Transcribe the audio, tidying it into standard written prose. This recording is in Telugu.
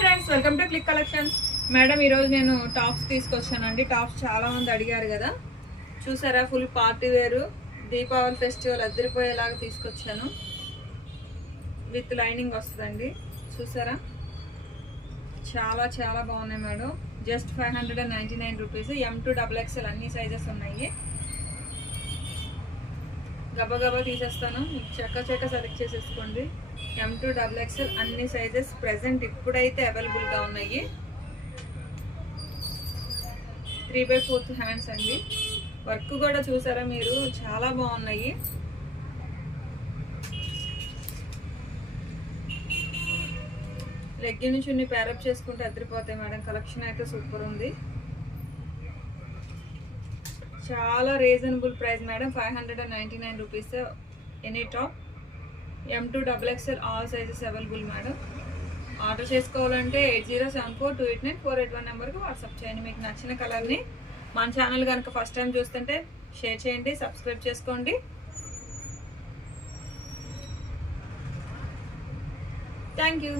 Friends, welcome to click collections. Madam, ఈరోజు నేను టాప్స్ తీసుకొచ్చానండి. టాప్స్ చాలా మంది అడిగారు కదా, చూసారా? ఫుల్ పార్టీ వేరు, దీపావళి ఫెస్టివల్ అద్దరిపోయేలాగా తీసుకొచ్చాను. విత్ లైనింగ్ వస్తుందండి. చూసారా? చాలా చాలా బాగున్నాయి madam. Just 599 rupees. M2 XXL అన్ని సైజెస్ ఉన్నాయి. గబగబా తీసేస్తాను, చెక్క సెలెక్ట్ చేసేసుకోండి. M2 XXL అన్ని సైజెస్ ప్రెసెంట్ ఇప్పుడైతే అవైలబుల్గా ఉన్నాయి. 3/4 హ్యాండ్స్ అండి. వర్క్ కూడా చూసారా మీరు, చాలా బాగున్నాయి. లెగ్గిన్ చున్ని ప్యారప్ చేసుకుంటే అదిరిపోతాయి మేడం. కలెక్షన్ అయితే సూపర్ ఉంది. చాలా reasonable price madam. 599 rupees any top. M2 XXL all sizes available madam. Order చేసుకోవాలంటే 8074289481 నెంబర్కి వాట్సాప్ చేయండి. మీకు నచ్చిన కలర్ని. మన ఛానల్ కనుక ఫస్ట్ టైం చూస్తుంటే షేర్ చేయండి, సబ్స్క్రైబ్ చేసుకోండి. Thank you.